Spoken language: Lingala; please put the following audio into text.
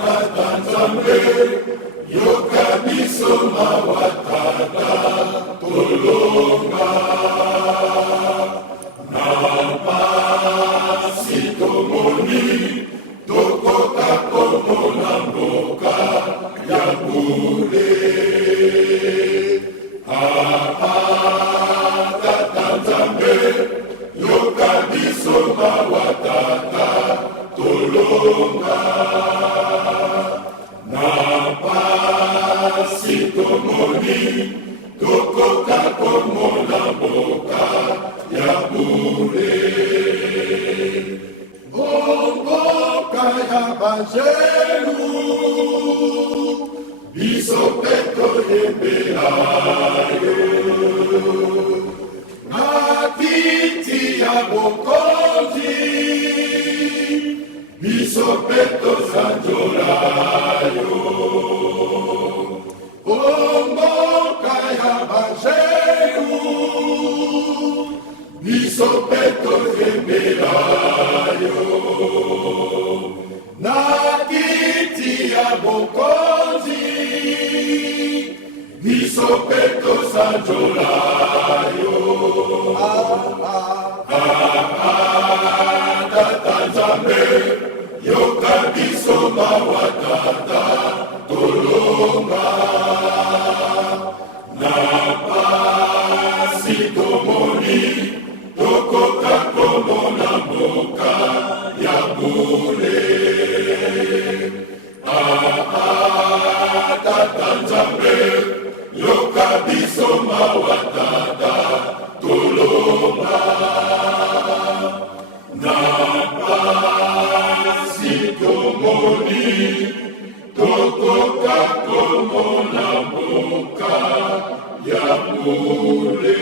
Tata Nzambe, yoka biso mawa tata tolonga. Na pasi tomoni, tokoka komona mboka ya bule. Tata Nzambe, yoka biso mawa tata tolonga. Na pasi tomoni, tokoka komona mboka ya bule. Mboka ya banzelu, biso pe toyembela yo. Na kiti ya bokonzi, biso pe tozanzola yo. Mboka ya banzelu, biso pe toyembela yo. Na kiti ya bokonzi, biso pe tozanzola yo. Tata Nzambe, yoka biso mawa tata tolonga. Na pasi tomoni, tokoka komona mboka ya bule. Tata Nzambe, yoka biso mawa tata tolonga. Na pasi tomoni, tokoka komona mboka ya bule.